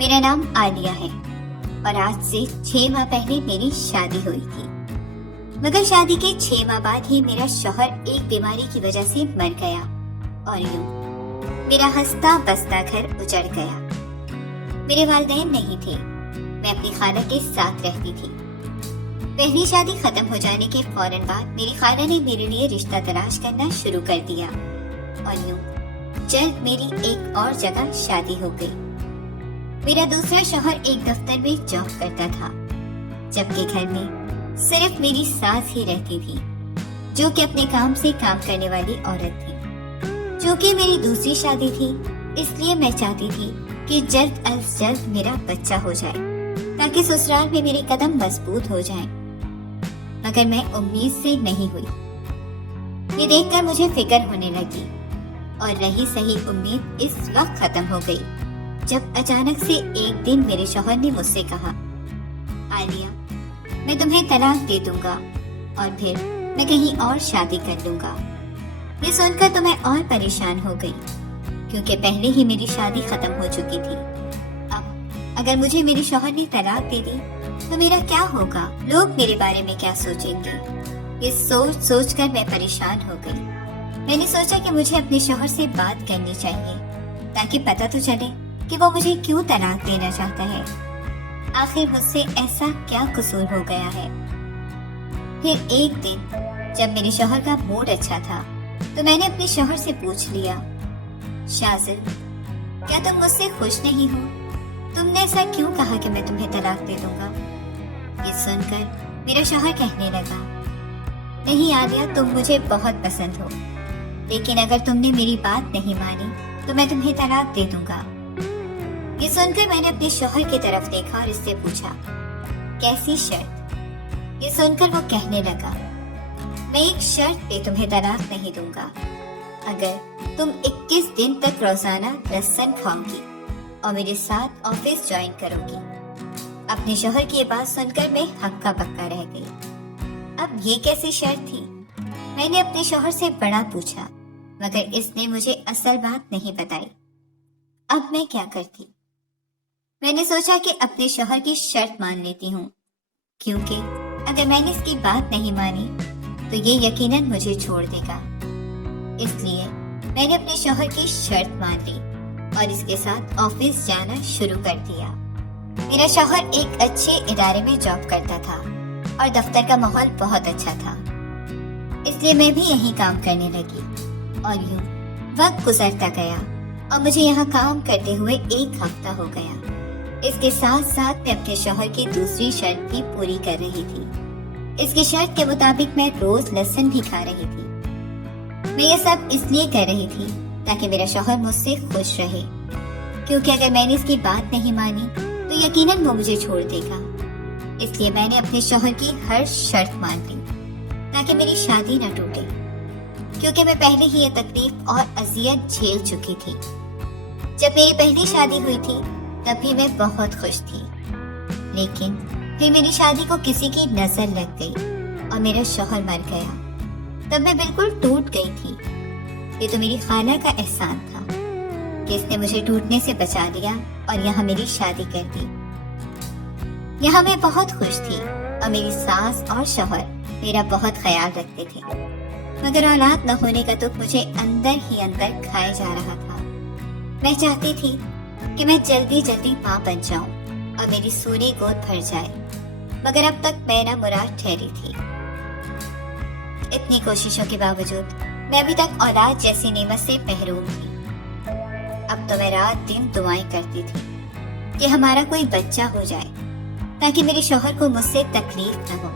میرا نام عالیہ ہے اور آج سے 6 ماہ پہلے میری شادی ہوئی تھی، مگر شادی کے 6 ماہ بعد ہی میرا شوہر ایک بیماری کی وجہ سے مر گیا اور یوں میرا ہنستا بستا گھر اجڑ گیا۔ میرے والدین نہیں تھے، میں اپنی خالہ کے ساتھ رہتی تھی۔ پہلی شادی ختم ہو جانے کے فوراً بعد میری خالہ نے میرے لیے رشتہ تلاش کرنا شروع کر دیا اور یوں جلد میری ایک اور جگہ شادی ہو گئی۔ میرا دوسرا شوہر ایک دفتر میں جاب کرتا تھا، جبکہ گھر میں صرف میری ساس ہی رہتی تھی، جو کہ اپنے کام سے کام کرنے والی عورت تھی۔ چونکہ میری دوسری شادی تھی، اس لیے میں چاہتی تھی کہ جلد از جلد میرا بچہ ہو جائے تاکہ سسرال میں میرے قدم مضبوط ہو جائیں، مگر میں امید سے نہیں ہوئی۔ یہ دیکھ کر مجھے فکر ہونے لگی اور رہی صحیح امید اس وقت ختم ہو گئی جب اچانک سے ایک دن میرے شوہر نے مجھ سے کہا، عالیہ، میں تمہیں طلاق دے دوں گا اور پھر میں کہیں اور شادی کر لوں گا۔ یہ سن کر تو میں اور پریشان ہو گئی، کیونکہ پہلے ہی میری شادی ختم ہو چکی تھی۔ اب اگر مجھے میرے شوہر نے طلاق دے دی تو میرا کیا ہوگا؟ لوگ میرے بارے میں کیا سوچیں گے؟ یہ سوچ سوچ کر میں پریشان ہو گئی۔ میں نے سوچا کہ مجھے اپنے شوہر سے بات کرنی چاہیے تاکہ پتہ تو چلے کہ وہ مجھے کیوں طلاق دینا چاہتا ہے۔ آخر مجھ سے ایسا کیا قصور ہو گیا ہے؟ پھر ایک دن جب میرے شوہر کا موڈ اچھا تھا تو میں نے اپنے شوہر سے پوچھ لیا، شازل، کیا تم مجھ سے خوش نہیں ہو؟ تم نے ایسا کیوں کہا کہ میں تمہیں طلاق دے دوں گا؟ یہ سن کر میرا شوہر کہنے لگا، نہیں عالیہ، تم مجھے بہت پسند ہو، لیکن اگر تم نے میری بات نہیں مانی تو میں تمہیں طلاق دے دوں گا۔ یہ سن کر میں نے اپنے شوہر کی طرف دیکھا اور اس سے پوچھا، کیسی شرط؟ یہ سن کر وہ کہنے لگا، میں ایک شرط پہ تمہیں طلاق نہیں دوں گا، اگر تم 21 دن تک روزانہ لہسن کھاؤ گی اور میرے ساتھ آفس جوائن کرو گی۔ اپنے شوہر کی یہ بات سن کر میں ہکا بکا رہ گئی۔ اب یہ کیسی شرط تھی؟ میں نے اپنے شوہر سے بڑا پوچھا، مگر اس نے مجھے اصل بات نہیں بتائی۔ اب میں کیا کرتی؟ میں نے سوچا کہ اپنے شوہر کی شرط مان لیتی ہوں، کیونکہ اگر میں نے اس کی بات نہیں مانی تو یہ یقیناً مجھے چھوڑ دے گا۔ اس لیے میں نے اپنے شوہر کی شرط مان لی اور اس کے ساتھ آفس جانا شروع کر دیا۔ میرا شوہر ایک اچھے ادارے میں جاب کرتا تھا اور دفتر کا ماحول بہت اچھا تھا، اس لیے میں بھی یہیں کام کرنے لگی اور یوں وقت گزرتا گیا اور مجھے یہاں کام کرتے ہوئے 1 ہفتہ ہو گیا۔ اس کے ساتھ ساتھ میں اپنے شوہر کی دوسری شرط بھی پوری کر رہی تھی۔ اس کی شرط کے مطابق میں روز لہسن بھی کھا رہی تھی۔ میں یہ سب اس لیے کر رہی تھی تاکہ میرا شوہر مجھ سے خوش رہے، کیونکہ اگر میں نے اس کی بات نہیں مانی تو یقیناً وہ مجھے چھوڑ دے گا۔ اس لیے میں نے اپنے شوہر کی ہر شرط مان لی تاکہ میری شادی نہ ٹوٹے، کیونکہ میں پہلے ہی یہ تکلیف اور اذیت جھیل چکی تھی۔ جب میری پہلی شادی ہوئی تھی تب بھی میں بہت خوش تھی، لیکن پھر میری شادی کو کسی کی نظر لگ گئی اور میرا شوہر مر گیا۔ تب میں بالکل ٹوٹ گئی تھی۔ یہ تو میری خالہ کا احسان تھا کہ اس نے مجھے ٹوٹنے سے بچا لیا اور یہاں میری شادی کر دی۔ یہاں میں بہت خوش تھی اور میری ساس اور شوہر میرا بہت خیال رکھتے تھے، مگر اولاد نہ ہونے کا دکھ مجھے اندر ہی اندر کھائے جا رہا تھا۔ میں چاہتی تھی کہ میں جلدی جلدی ماں بن جاؤں اور میری سونی گود بھر جائے، مگر اب تک میں نہ مراد ٹھہری تھی۔ اتنی کوششوں کے باوجود میں ابھی تک اولاد جیسی نعمت سے محروم تھی۔ اب تو میں رات دن دعائیں کرتی تھی کہ ہمارا کوئی بچہ ہو جائے تاکہ میرے شوہر کو مجھ سے تکلیف نہ ہو،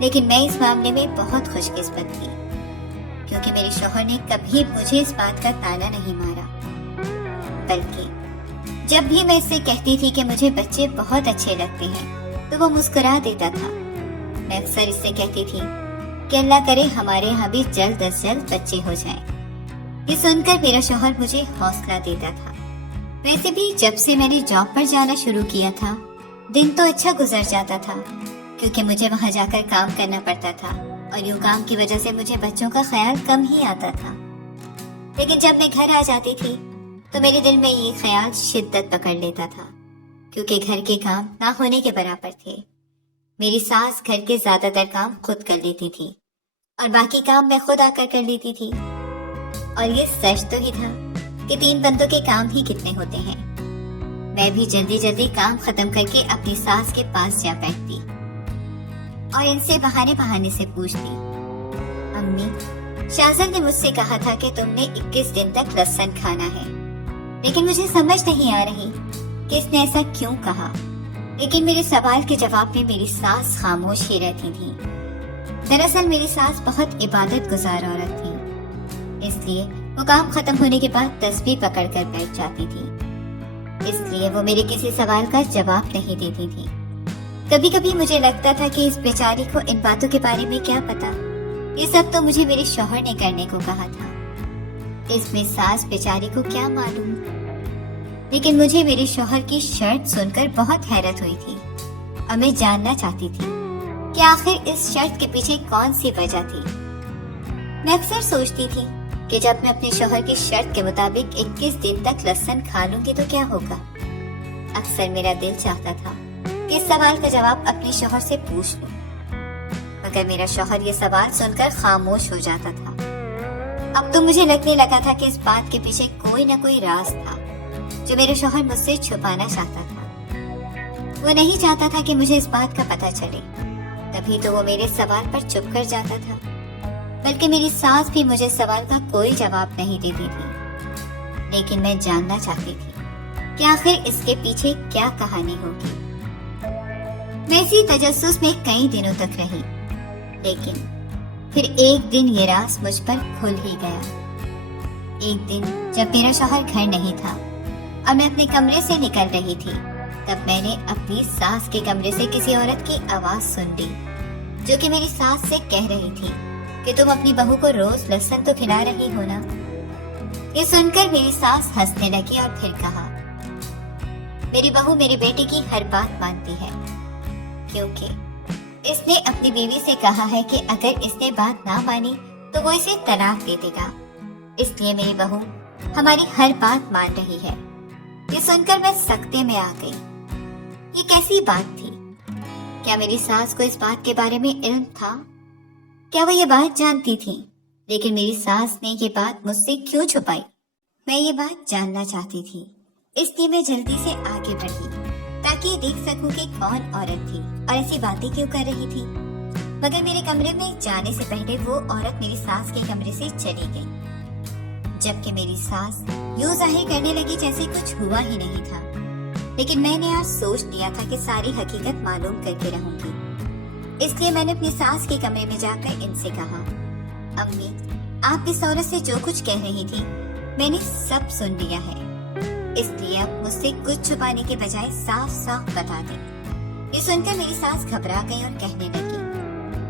لیکن میں اس معاملے میں بہت خوش قسمت تھی، کیونکہ میرے شوہر نے کبھی مجھے اس بات کا طعنہ نہیں مارا، بلکہ جب بھی میں اس سے کہتی تھی کہ مجھے بچے بہت اچھے لگتے ہیں تو وہ مسکرا دیتا تھا۔ میں اکثر اس سے کہتی تھی کہ اللہ کرے ہمارے یہاں بھی جلد از جلد بچے ہو جائیں۔ یہ سن کر میرا شوہر مجھے حوصلہ دیتا تھا۔ ویسے بھی جب سے میں نے جاب پر جانا شروع کیا تھا دن تو اچھا گزر جاتا تھا، کیونکہ مجھے وہاں جا کر کام کرنا پڑتا تھا اور یوں کام کی وجہ سے مجھے بچوں کا خیال کم ہی آتا تھا۔ لیکن جب میں گھر آ جاتی تھی تو میرے دل میں یہ خیال شدت پکڑ لیتا تھا کیونکہ گھر کے کام نہ ہونے کے برابر تھے۔ میری ساس گھر کے زیادہ تر کام خود کر لیتی تھی اور باقی کام میں خود آ کر لیتی تھی۔ اور یہ سچ تو ہی تھا کہ 3 بندوں کے کام ہی کتنے ہوتے ہیں۔ میں بھی جلدی جلدی کام ختم کر کے اپنی ساس کے پاس جا بیٹھتی اور ان سے بہانے سے پوچھتی، امی، شاہزر نے مجھ سے کہا تھا کہ تم نے 21 دن تک لہسن کھانا ہے، لیکن مجھے سمجھ نہیں آ رہی کہ اس نے ایسا کیوں کہا۔ لیکن میرے سوال کے جواب میں میری ساس خاموش ہی رہتی تھی۔ دراصل میری ساس بہت عبادت گزار عورت تھی، اس لیے وہ کام ختم ہونے کے بعد تسبیح پکڑ کر بیٹھ جاتی تھی، اس لیے وہ میرے کسی سوال کا جواب نہیں دیتی تھی۔ کبھی کبھی مجھے لگتا تھا کہ اس بیچاری کو ان باتوں کے بارے میں کیا پتا، یہ سب تو مجھے میرے شوہر نے کرنے کو کہا تھا، اس میں ساس بیچاری کو کیا معلوم۔ لیکن مجھے میرے شوہر کی شرط سن کر بہت حیرت ہوئی تھی اور میں جاننا چاہتی تھی کہ آخر اس شرط کے پیچھے کون سی وجہ تھی۔ میں اکثر سوچتی تھی کہ جب میں اپنے شوہر کی شرط کے مطابق 21 دن تک لہسن کھا لوں گی تو کیا ہوگا۔ اکثر میرا دل چاہتا تھا کہ اس سوال کا جواب اپنے شوہر سے پوچھ لوں، مگر میرا شوہر یہ سوال سن کر خاموش ہو جاتا تھا۔ اب تو مجھے لگنے لگا تھا کہ اس بات کے پیچھے کوئی نہ کوئی راز تھا جو میرا شوہر مجھ سے چھپانا چاہتا تھا۔ وہ نہیں چاہتا تھا کہ مجھے اس بات کا پتہ چلے، تبھی تو وہ میرے سوال پر چپ کر جاتا تھا، بلکہ میری ساس بھی مجھے سوال کا کوئی جواب نہیں دیتی تھی۔ لیکن میں جاننا چاہتی تھی کہ آخر اس کے پیچھے کیا کہانی ہوگی۔ میں اسی تجسس میں کئی دنوں تک رہی، لیکن پھر ایک دن یہ راز مجھ پر کھل ہی گیا۔ ایک دن جب میرا شوہر گھر نہیں تھا اور میں اپنے کمرے سے نکل رہی تھی، تب میں نے اپنی ساس کے کمرے سے کسی عورت کی آواز سن لی، جو کہ میری ساس سے کہہ رہی تھی کہ تم اپنی بہو کو روز لہسن تو کھلا رہی ہو نا۔ یہ سن کر میری ساس ہنسنے لگی اور پھر کہا، میری بہو میری بیٹی کی ہر بات مانتی ہے، کیونکہ اس نے اپنی بیوی سے کہا ہے کہ اگر اس نے بات نہ مانی تو وہ اسے طلاق دے دے گا، اس لیے میری بہو ہماری ہر بات مان رہی ہے۔ یہ سن کر میں سکتے میں آ گئی۔ یہ کیسی بات تھی؟ کیا میری ساس کو اس بات کے بارے میں علم تھا؟ کیا وہ یہ بات جانتی تھی؟ لیکن میری ساس نے یہ بات مجھ سے کیوں چھپائی؟ میں یہ بات جاننا چاہتی تھی، اس لیے میں جلدی سے آگے بڑھی تاکہ یہ دیکھ سکوں کہ کون عورت تھی اور ایسی باتیں کیوں کر رہی تھی۔ مگر میرے کمرے میں جانے سے پہلے وہ عورت میری ساس کے کمرے سے چلی گئی، جبکہ میری ساس یوں ظاہر کرنے لگی جیسے کچھ ہوا ہی نہیں تھا۔ لیکن میں نے آج سوچ لیا تھا کہ ساری حقیقت معلوم کر کے رہوں گی، اس لیے میں نے اپنی ساس کے کمرے میں جا کر ان سے کہا، امی، آپ اس عورت سے جو کچھ کہہ رہی تھی میں نے سب سن لیا ہے، اس لیے اب مجھ سے کچھ چھپانے کے بجائے صاف صاف بتا دیں۔ یہ سن کر میری ساس گھبرا گئی اور کہنے لگی،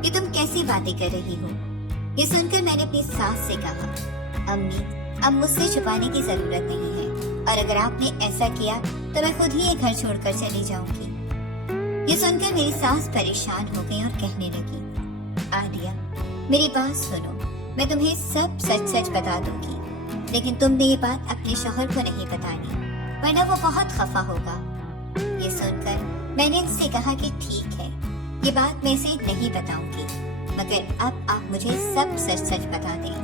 یہ تم کیسی باتیں کر رہی ہو؟ یہ سن کر میں نے اپنی ساس سے کہا، امی، اب مجھ سے چھپانے کی ضرورت نہیں ہے، اور اگر آپ نے ایسا کیا تو میں خود ہی یہ گھر چھوڑ کر چلی جاؤں گی۔ یہ سن کر میری ساس پریشان ہو گئی اور کہنے لگی، عالیہ، میری بات سنو، میں تمہیں سب سچ سچ بتا دوں گی، لیکن تم نے یہ بات اپنے شوہر کو نہیں بتانی، ورنہ وہ بہت خفا ہوگا۔ یہ سن کر میں نے ان سے کہا کہ ٹھیک ہے، یہ بات میں اسے نہیں بتاؤں گی، مگر اب آپ مجھے سب سچ سچ بتا دیں۔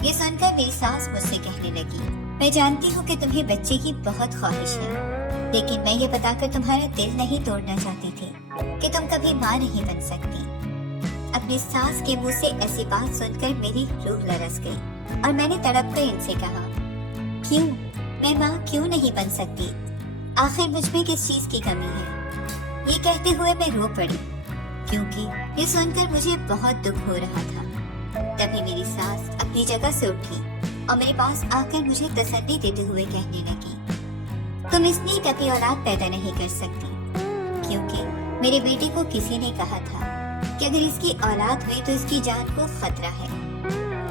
یہ سن کر میری ساس مجھ سے کہنے لگی، میں جانتی ہوں کہ تمہیں بچے کی بہت خواہش ہے، لیکن میں یہ بتا کر تمہارا دل نہیں توڑنا چاہتی تھی کہ تم کبھی ماں نہیں بن سکتی۔ اپنی ساس کے منہ سے ایسی بات سن کر میری روح لرز گئی اور میں نے تڑپ کر ان سے کہا، کیوں؟ میں ماں کیوں نہیں بن سکتی؟ آخر مجھ میں کس چیز کی کمی ہے؟ یہ کہتے ہوئے میں رو پڑی، کیونکہ یہ سن کر مجھے بہت دکھ ہو رہا تھا۔ تبھی میری ساس اپنی جگہ سے اٹھی اور میرے پاس آ کر مجھے تسلی دیتے ہوئے کہنے لگی، تم اس لیے کبھی اولاد پیدا نہیں کر سکتی، کیونکہ میرے بیٹے کو کسی نے کہا تھا کہ اگر اس کی اولاد ہوئی تو اس کی جان کو خطرہ ہے۔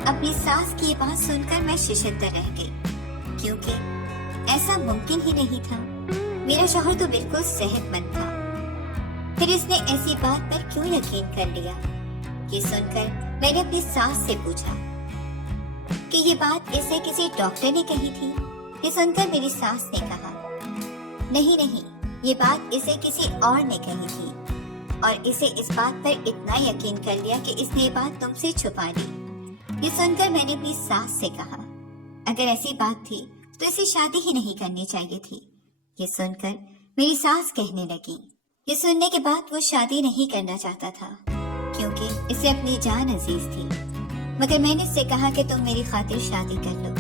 اپنی ساس کی یہ بات سن کر میں ششدر رہ گئی، کیونکہ ایسا ممکن ہی نہیں تھا، میرا شوہر تو بالکل صحت مند تھا، پھر اس نے ایسی بات پر کیوں یقین کر لیا؟ یہ سن کر میں نے اپنی ساس سے پوچھا کہ یہ بات اسے کسی ڈاکٹر نے کہی تھی؟ یہ سن کر میری ساس نے کہا، نہیں، یہ بات اسے کسی اور نے کہی تھی اور اسے اس بات پر اتنا یقین کر لیا کہ اس نے یہ بات تم سے چھپا لی۔ یہ سن کر میں نے اپنی ساس سے کہا، اگر ایسی بات تھی تو اسے شادی ہی نہیں کرنی چاہیے تھی۔ یہ سن کر میری ساس کہنے لگی، یہ سننے کے بعد وہ شادی نہیں کرنا چاہتا تھا کیونکہ اسے اپنی جان عزیز تھی، مگر میں نے اس سے کہا کہ تم میری خاطر شادی کر لو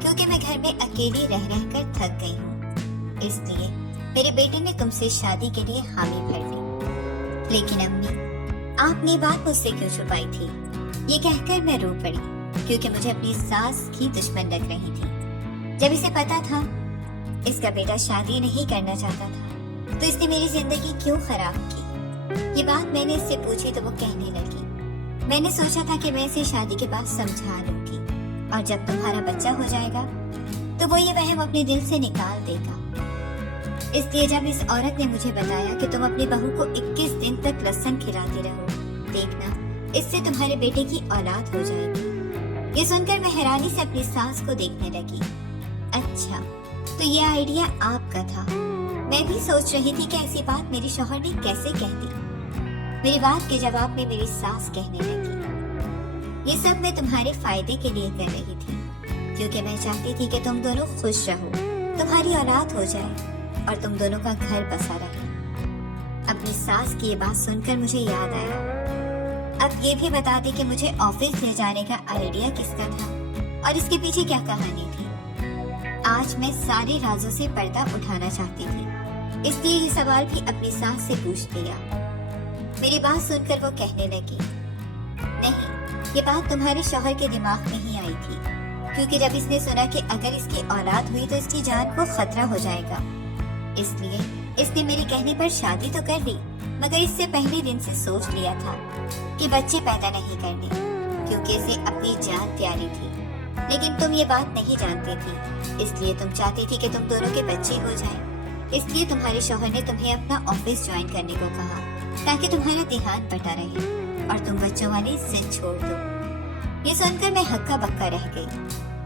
کیونکہ میں گھر میں اکیلی رہ رہ کر تھک گئی ہوں، اس لیے میرے بیٹے نے تم سے شادی کے لیے حامی بھر لی۔ لیکن امی، آپ نے بات مجھ سے کیوں چھپائی تھی؟ یہ کہہ کر میں رو پڑی کیونکہ مجھے اپنی ساس کی دشمن لگ رہی تھی۔ جب اسے پتا تھا اس کا بیٹا شادی نہیں کرنا چاہتا تھا تو اس نے میری زندگی کیوں خراب کی؟ یہ بات میں نے اس سے پوچھی تو وہ کہنے لگی، میں نے سوچا تھا کہ میں اسے شادی کے بعد سمجھا لوں گی اور جب تمہارا بچہ ہو جائے گا تو وہ یہ وہم اپنے دل سے نکال دے گا۔ اس لیے جب اس عورت نے مجھے بتایا کہ تم اپنی بہو کو 21 دن تک لہسن کھلاتی رہو، دیکھنا اس سے تمہارے بیٹے کی اولاد ہو جائے گی۔ یہ سن کر میں حیرانی سے اپنی ساس کو دیکھنے لگی۔ اچھا، تو یہ آئیڈیا آپ کا تھا؟ میں بھی سوچ رہی تھی کہ ایسی بات میرے شوہر نے کیسے کہہ دی۔ میری بات کے جواب میں میری ساس کہنے لگی، یہ سب میں تمہارے فائدے کے لیے کر رہی تھی کیونکہ میں چاہتی تھی کہ تم دونوں خوش رہو، تمہاری اولاد ہو جائے اور تم دونوں کا گھر بسا رہے۔ اپنی ساس کی یہ بات سن کر مجھے یاد آیا، اب یہ بھی بتا دے کہ مجھے آفس لے جانے کا آئیڈیا کس کا تھا اور اس کے پیچھے کیا کہانی تھی۔ آج میں سارے رازوں سے پردہ اٹھانا چاہتی تھی، اس لیے یہ سوال بھی اپنی ساس سے پوچھ لیا۔ میری بات سن کر وہ کہنے لگی، نہیں، یہ بات تمہارے شوہر کے دماغ میں ہی آئی تھی کیونکہ جب اس نے سنا کہ اگر اس کی اولاد ہوئی تو اس کی جان کو خطرہ ہو جائے گا، اس لیے اس نے میرے کہنے پر شادی تو کر لی مگر اس سے پہلے دن سے سوچ لیا تھا کہ بچے پیدا نہیں کرنے کیونکہ اسے اپنی جان پیاری تھی، لیکن تم یہ بات نہیں جانتی تھی، اس لیے تم چاہتی تھی کہ تم دونوں کے بچے ہو جائیں، اس لیے تمہارے شوہر نے تمہیں اپنا آفس جوائن کرنے کو کہا تاکہ تمہارا دھیان بٹا رہے اور تم بچوں والی ضد چھوڑ دو۔ یہ سن کر میں ہکا بکا رہ گئی،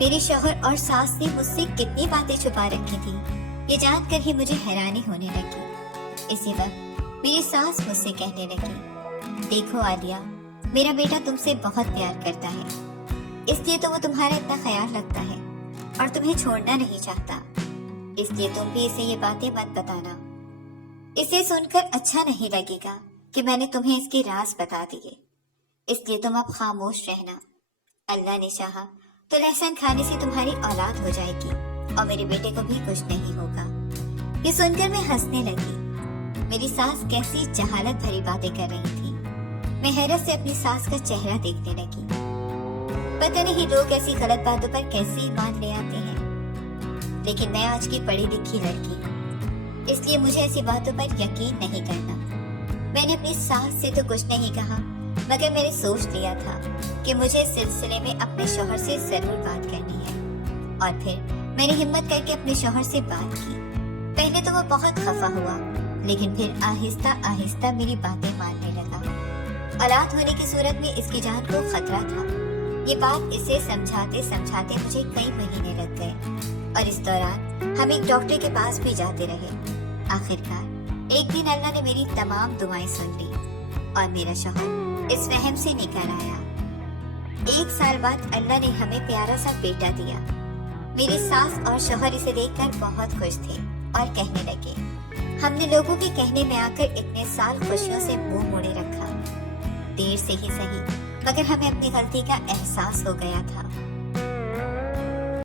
میرے شوہر اور ساس نے مجھ سے کتنی باتیں چھپا رکھی تھی، یہ جان کر ہی مجھے حیرانی ہونے لگی۔ اسی وقت میری ساس مجھ سے کہنے لگی، دیکھو عالیہ، میرا بیٹا تم سے بہت پیار کرتا ہے، اس لیے تو وہ تمہارا اتنا خیال رکھتا ہے اور تمہیں چھوڑنا نہیں چاہتا، اس لیے تم بھی اسے یہ باتیں مت بتانا۔ اسے سن کر اچھا نہیں لگے گا کہ میں نے تمہیں اس کے راز بتا دیے، اس لیے تم اب خاموش رہنا۔ اللہ نے چاہا تو لہسن کھانے سے تمہاری اولاد ہو جائے گی اور میرے بیٹے کو بھی کچھ نہیں ہوگا۔ یہ سن کر میں ہنسنے لگی، میری ساس کیسی جہالت بھری باتیں کر رہی تھی۔ میں حیرت سے اپنی ساس کا چہرہ دیکھنے لگی، پتہ نہیں لوگ ایسی غلط باتوں پر کیسے ایمان لے آتے ہیں، لیکن میں آج کی پڑھی لکھی لڑکی ہوں، اس لیے مجھے ایسی باتوں پر یقین نہیں کرنا۔ میں نے اپنی ساس سے تو کچھ نہیں کہا مگر میں نے سوچ لیا تھا کہ مجھے اس سلسلے میں اپنے شوہر سے ضرور بات کرنی ہے، اور پھر میں نے ہمت کر کے اپنے شوہر سے بات کی۔ پہلے تو وہ بہت خفا ہوا لیکن پھر آہستہ آہستہ میری باتیں ماننے لگا۔ اولاد ہونے کی صورت میں اس کی جان کو خطرہ تھا۔ یہ بات اسے سمجھاتے سمجھاتے مجھے کئی مہینے لگ گئے اور اس دوران ہم ایک ڈاکٹر کے پاس بھی جاتے رہے۔ آخرکار ایک دن اللہ نے میری تمام دعائیں سن لی اور میرا شوہر اس وہم سے نکل آیا۔ 1 سال بعد اللہ نے ہمیں پیارا سا بیٹا دیا۔ میری ساس اور شوہر اسے دیکھ کر بہت خوش تھے اور کہنے لگے، ہم نے لوگوں کے کہنے میں آ کر اتنے سال خوشیوں سے منہ موڑے رکھا، دیر سے ہی صحیح مگر ہمیں اپنی غلطی کا احساس ہو گیا تھا۔